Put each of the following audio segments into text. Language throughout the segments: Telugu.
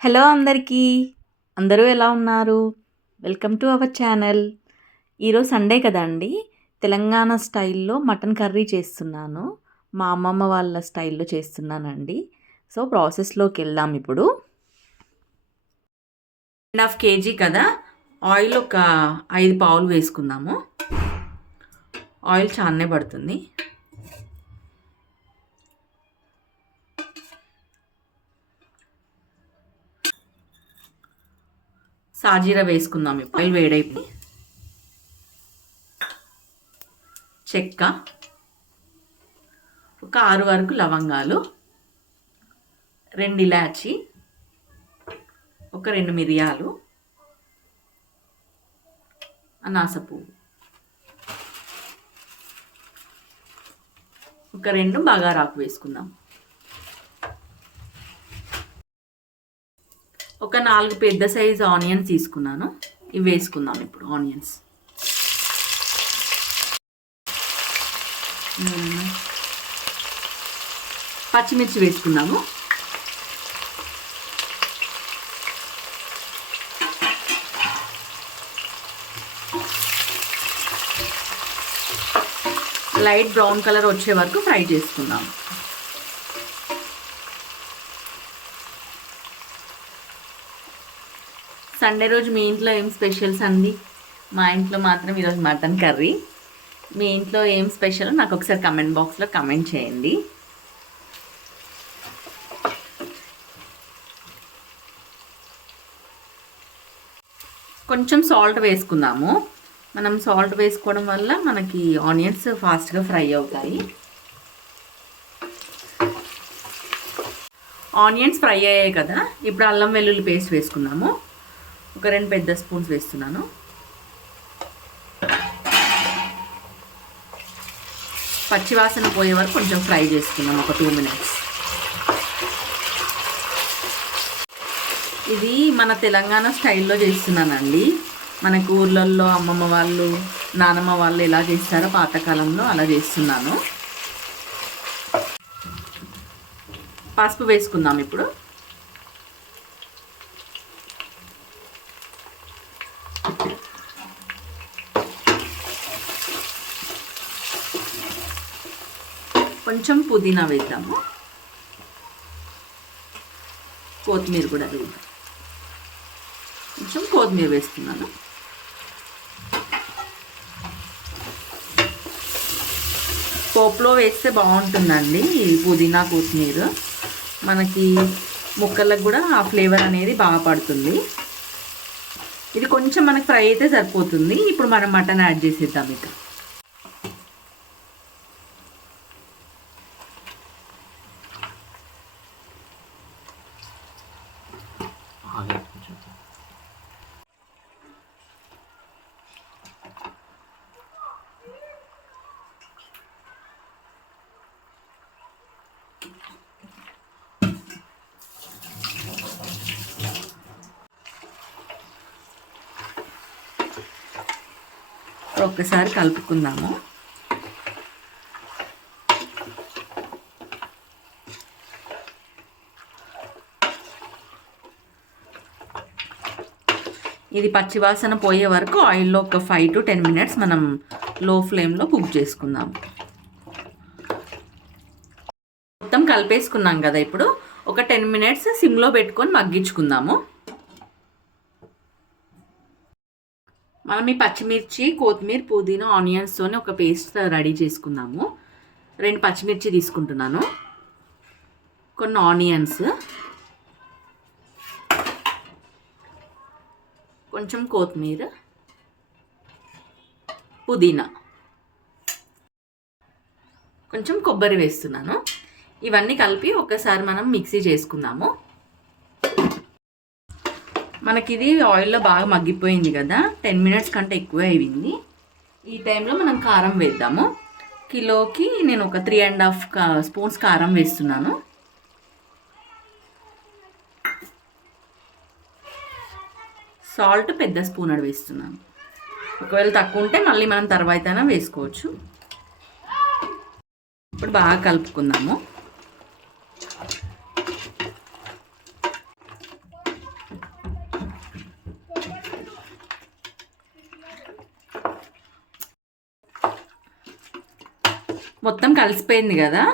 హలో అందరికీ. అందరూ ఎలా ఉన్నారు? Welcome to our channel. ఈరోజు సండే కదండీ! తెలంగాణ స్టైల్‌లో మటన్ కర్రీ చేస్తున్నాను. మా అమ్మమ్మ వాళ్ళ స్టైల్‌లో చేస్తున్నానండి. సో, ప్రాసెస్‌లోకెళ్దాం ఇప్పుడు. 1.5 కేజీ కదా! ఆయిల్ ఒక 5 పావులు వేసుకుందాము. ఆయిల్ చాలానే పడుతుంది. సాజీరా వేసుకుందాం. ఇప్పుడు ఆయిల్ వేడైపోయి చెక్క, ఒక 6 వరకు లవంగాలు, 2 ఇలాచి, ఒక 2 మిరియాలు, అనాస పువ్వు, ఒక 2 బగారాకు వేసుకుందాం. ఒక 4 పెద్ద సైజు ఆనియన్స్ తీసుకున్నాను. ఇవి వేసుకుందాం ఇప్పుడు. ఆనియన్స్, పచ్చిమిర్చి వేసుకుందాము. లైట్ బ్రౌన్ కలర్ వచ్చే వరకు ఫ్రై చేసుకుందాము. సండే రోజు మీ ఇంట్లో ఏం స్పెషల్స్ అండి? మా ఇంట్లో మాత్రం ఈరోజు మటన్ కర్రీ. మీ ఇంట్లో ఏం స్పెషల్ నాకు ఒకసారి కమెంట్ బాక్స్లో కమెంట్ చేయండి. కొంచెం సాల్ట్ వేసుకుందాము. మనం సాల్ట్ వేసుకోవడం వల్ల మనకి ఆనియన్స్ ఫాస్ట్గా ఫ్రై అవుతాయి. ఆనియన్స్ ఫ్రై అయ్యాయి కదా! ఇప్పుడు అల్లం వెల్లుల్లి పేస్ట్ వేసుకుందాము. ఒక 2 పెద్ద స్పూన్స్ వేస్తున్నాను. పచ్చివాసన పోయే వరకు కొంచెం ఫ్రై చేసుకుందాం, ఒక 2 మినిట్స్. ఇది మన తెలంగాణ స్టైల్లో చేస్తున్నానండి. మనకు ఊర్లలో అమ్మమ్మ వాళ్ళు, నానమ్మ వాళ్ళు ఎలా చేస్తారో పాతకాలంలో అలా చేస్తున్నాను. పసుపు వేసుకుందాం ఇప్పుడు. కొంచెం పుదీనా వేద్దాము. కొత్తిమీర కూడా వేద్దాం. కొంచెం కొత్తిమీర వేస్తున్నాను. పోపులో వేస్తే బాగుంటుందండి పుదీనా, కొత్తిమీర. మనకి ముక్కలకు కూడా ఆ ఫ్లేవర్ అనేది బాగా పడుతుంది. ఇది కొంచెం మనకి ఫ్రై అయితే సరిపోతుంది. ఇప్పుడు మనం మటన్ యాడ్ చేసేద్దాం ఇక. ఒక్కసారి కలుపుకుందాము. ఇది పచ్చివాసన పోయే వరకు ఆయిల్లో ఒక 5 to 10 మినిట్స్ మనం లో ఫ్లేమ్లో కుక్ చేసుకుందాం. మొత్తం కలిపేసుకున్నాం కదా! ఇప్పుడు ఒక 10 మినిట్స్ సిమ్లో పెట్టుకొని మగ్గించుకుందాము. మనం ఈ పచ్చిమిర్చి, కొత్తిమీర, పుదీనా, ఆనియన్స్తోనే ఒక పేస్ట్ రెడీ చేసుకుందాము. 2 పచ్చిమిర్చి తీసుకుంటున్నాను, కొన్ని ఆనియన్స్, కొంచెం కొత్తిమీర, పుదీనా, కొంచెం కొబ్బరి వేస్తున్నాను. ఇవన్నీ కలిపి ఒకసారి మనం మిక్సీ చేసుకుందాము. మనకి ఇది ఆయిల్లో బాగా మగ్గిపోయింది కదా! 10 మినిట్స్ కంటే ఎక్కువ అయింది. ఈ టైంలో మనం కారం వేద్దాము. కిలోకి నేను ఒక 3.5 స్పూన్స్ కారం వేస్తున్నాను. సాల్ట్ పెద్ద స్పూన్ అడి వేస్తున్నాను. ఒకవేళ తక్కువ ఉంటే మళ్ళీ మనం తర్వాత వేసుకోవచ్చు. ఇప్పుడు బాగా కలుపుకుందాము. మొత్తం కలిసిపోయింది కదా.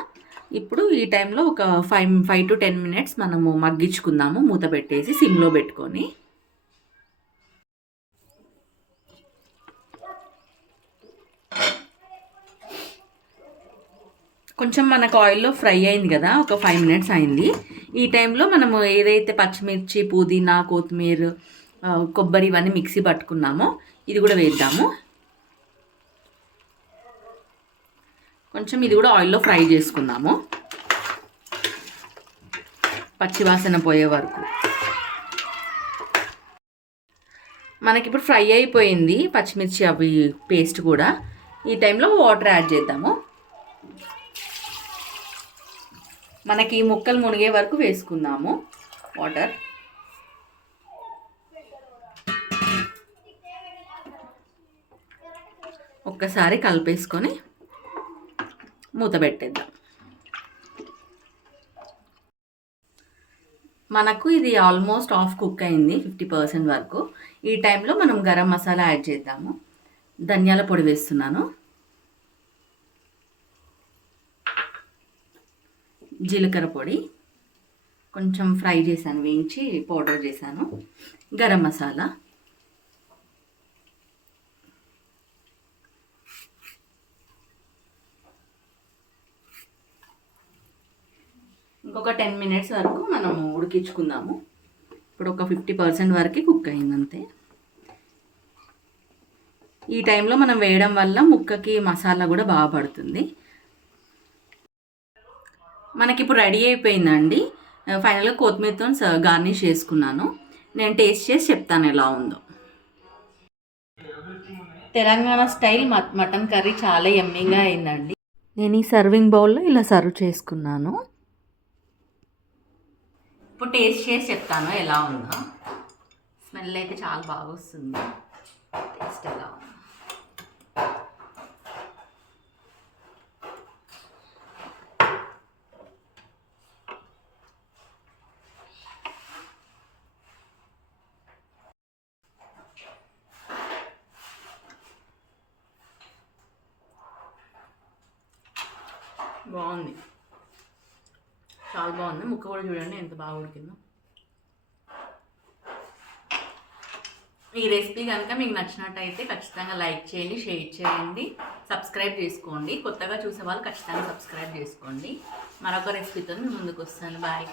ఇప్పుడు ఈ టైంలో ఒక 5 to 10 మినిట్స్ మనము మగ్గించుకుందాము, మూత పెట్టేసి సిమ్లో పెట్టుకొని. కొంచెం మనకు ఆయిల్లో ఫ్రై అయింది కదా, ఒక 5 మినిట్స్ అయింది. ఈ టైంలో మనము ఏదైతే పచ్చిమిర్చి, పుదీనా, కొత్తిమీర, కొబ్బరి ఇవన్నీ మిక్సీ పట్టుకున్నామో ఇది కూడా వేద్దాము. కొంచెం ఇది కూడా ఆయిల్లో ఫ్రై చేసుకుందాము, పచ్చివాసన పోయే వరకు. మనకిప్పుడు ఫ్రై అయిపోయింది పచ్చిమిర్చి అవి పేస్ట్ కూడా. ఈ టైంలో వాటర్ యాడ్ చేద్దాము. మనకి ముక్కలు మునిగే వరకు వేసుకుందాము వాటర్. ఒక్కసారి కలిపేసుకొని మూత పెట్టేద్దాం. మనకు ఇది ఆల్మోస్ట్ హాఫ్ కుక్ అయింది, 50% వరకు. ఈ టైంలో మనం గరం మసాలా యాడ్ చేద్దాము. ధనియాల పొడి వేస్తున్నాను, జీలకర్ర పొడి కొంచెం ఫ్రై చేశాను, వేయించి పౌడర్ చేశాను, గరం మసాలా, ఇంకొక 10 మినిట్స్ వరకు మనము ఉడికించుకుందాము. ఇప్పుడు ఒక 50% వరకు కుక్ అయింది అంతే. ఈ టైంలో మనం వేయడం వల్ల ముక్కకి మసాలా కూడా బాగా పడుతుంది. మనకి ఇప్పుడు రెడీ అయిపోయిందండి. ఫైనల్గా కొత్తిమీరతో గార్నిష్ చేసుకున్నాను. నేను టేస్ట్ చేసి చెప్తాను ఎలా ఉందో. తెలంగాణ స్టైల్ మటన్ కర్రీ చాలా యమ్మీగా అయిందండి. నేను ఈ సర్వింగ్ బౌల్లో ఇలా సర్వ్ చేసుకున్నాను. ఇప్పుడు టేస్ట్ చేసి చెప్తాను ఎలా ఉందో. స్మెల్ అయితే చాలా బాగా వస్తుంది. టేస్ట్ ఎలా ఉందో బాగుంది, చాలా బాగుంది. ముక్క కూడా చూడండి ఎంత బాగా ఉడికిందో. ఈ రెసిపీ కనుక మీకు నచ్చినట్టయితే ఖచ్చితంగా లైక్ చేయండి, షేర్ చేయండి, సబ్స్క్రైబ్ చేసుకోండి. కొత్తగా చూసే వాళ్ళు ఖచ్చితంగా సబ్స్క్రైబ్ చేసుకోండి. మరొక రెసిపీతో ముందుకు వస్తాను. బాయ్.